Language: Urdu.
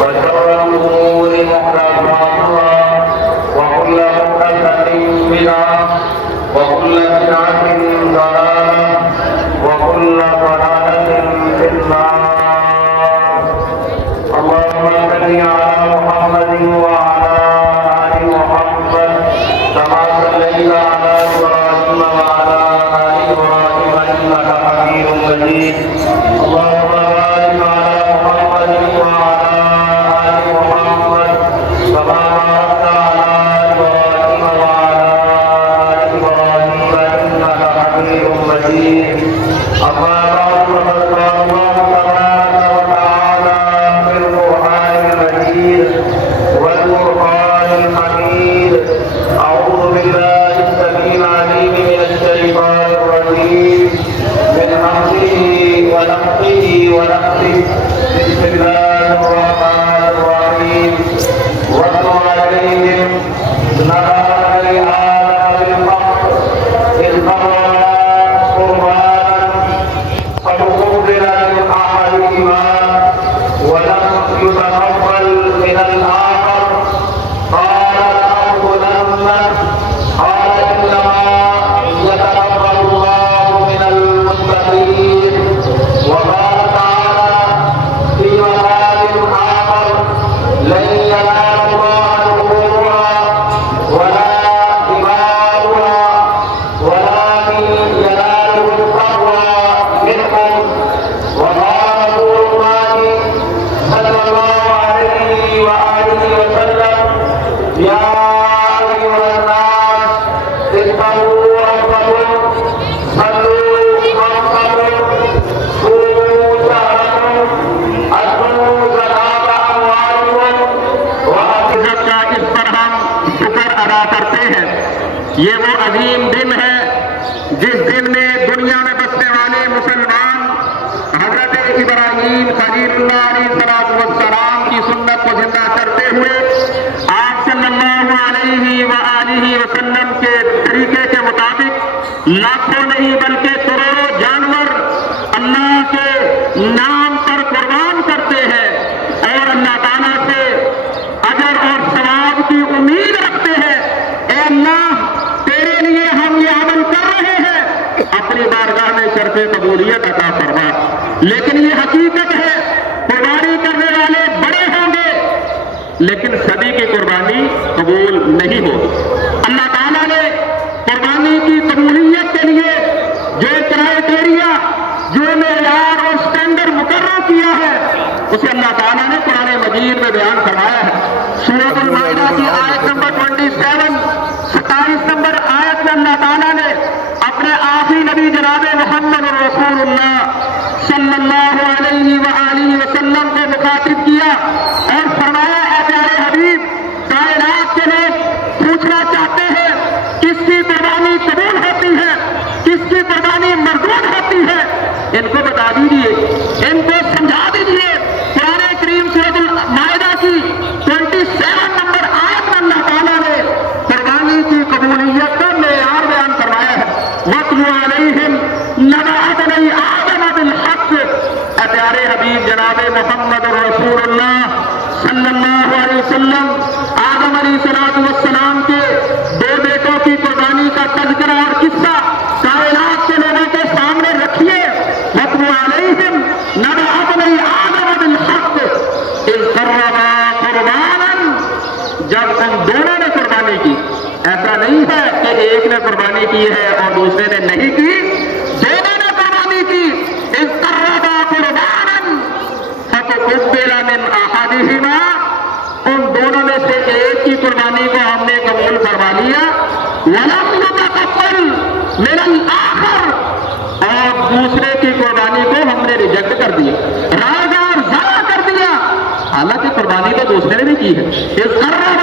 وشر الأمور محدثاتها وكل محدثة بدعة وكل بدعة ضلالة وكل ضلالة في النار. اللهم صل على محمد وعلى آل محمد كما صليت على إبراهيم وعلى آل إبراهيم إنك حميد مجيد. اللهم بارك على محمد وعلى آل محمد كما باركت على إبراهيم وعلى آل إبراهيم إنك حميد مجيد. أما بعد فقد قال الله تبارك وتعالى في القرآن المجيد والفرقان الحميد. أعوذ بالله السميع العليم من الشيطان الرجيم من حمده ونفخه ونفخه. بسم الله الرحمن الرحيم. واتل عليهم نبأ بني آدم بالحق إذ قربا قربانا فتقبل من أحدهما ولم يتقبل من الآخر قال لأقتلنك قال إنما يتقبل الله من المتقين. وقال تعالى في مقام آخر لن ينال الله لحومها ولا دماؤها ولكن يناله التقوى منكم. وقال رسول الله صلى الله عليه وآله وسلم يا أيها الناس اتقوا ربكم صلوا خمسكم صوموا شهركم أدوا زكاة أموالكم وأطيعوا کا اس پر ہم شکر ادا کرتے ہیں. یہ وہ عظیم دن ہے جس دن میں دنیا میں بسنے والے مسلمان حضرت ابراہیم خلیل اللہ علیہ السلام کی سنت کو زندہ کرتے ہوئے آپ صلی اللہ علیہ وآلہ وسلم کے طریقے کے مطابق لاکھوں نہیں بلکہ کروڑوں جانور اللہ کے نام پر قربان کرتے ہیں اور اللہ تعالیٰ سے اجر اور ثواب کی امید رکھتے ہیں. اے اللہ تیرے لیے ہم یہ عمل کر رہے ہیں, اپنی بارگاہ میں شرف قبولیت عطا فرما. لیکن یہ حقیقت ہے قربانی کرنے والے بڑے ہوں گے لیکن سبھی کی قربانی قبول نہیں ہوگی. اللہ تعالیٰ نے قربانی کی قبولیت کے لیے جو کرائیٹیریا جو معیار اور اسٹینڈرڈ مقرر کیا ہے اسے اللہ تعالیٰ نے قرآن مجید میں بیان کروایا ہے. سورۃ المائدہ کی آیت نمبر 27 27 نمبر آیت میں اللہ تعالیٰ نے اپنے آخری نبی جناب محمد رسول اللہ صلی اللہ علیہ وآلہ وسلم کو مخاطب کیا اور فرمایا اے پیارے حبیب کائنات کے لوگ پوچھنا چاہتے ہیں کس کی قربانی قبول ہوتی ہے, کس کی قربانی مردود ہوتی ہے. ان کو بتا دیجیے, ان کو سمجھا دیجیے. قرآن کریم سورۃ المائدہ کی 27 نمبر آیت میں اللہ تعالیٰ نے قربانی کی قبولیت کا معیار بیان کروایا ہے. وَاتْلُ عَلَيْهِمْ نَبَأَ بَنِي آدَمَ بِالْحَقِّ. اے پیارے حبیب جناب محمد رسول اللہ صلی اللہ علیہ وسلم آدم علیہ السلام کے دو بیٹوں کی قربانی کا تذکرہ اور قصہ کائنات کے لوگوں کے سامنے رکھیے. وَاتْلُ عَلَيْهِمْ نَبَأَ بَنِي آدَمَ بِالْحَقِّ إِذْ قَرَّبَا قُرْبَانًا. جب ان دونوں نے قربانی کی, ایسا نہیں ہے کہ ایک نے قربانی کی ہے اور دوسرے نے نہیں کی, دونوں نے قربانی کی. إِذْ قَرَّبَا قُرْبَانًا فَتُقُبِّلَ مِنْ أَحَدِهِمَا. ان دونوں میں سے ایک کی قربانی کو ہم نے قبول کروا لیا. وَلَمْ يُتَقَبَّلْ مِنَ الْآخَرِ. اور دوسرے کی قربانی کو ہم نے ریجیکٹ کر دیا, رائے دار ضائع کر دیا, حالانکہ قربانی تو دوسرے نے بھی کی ہے. اس قربان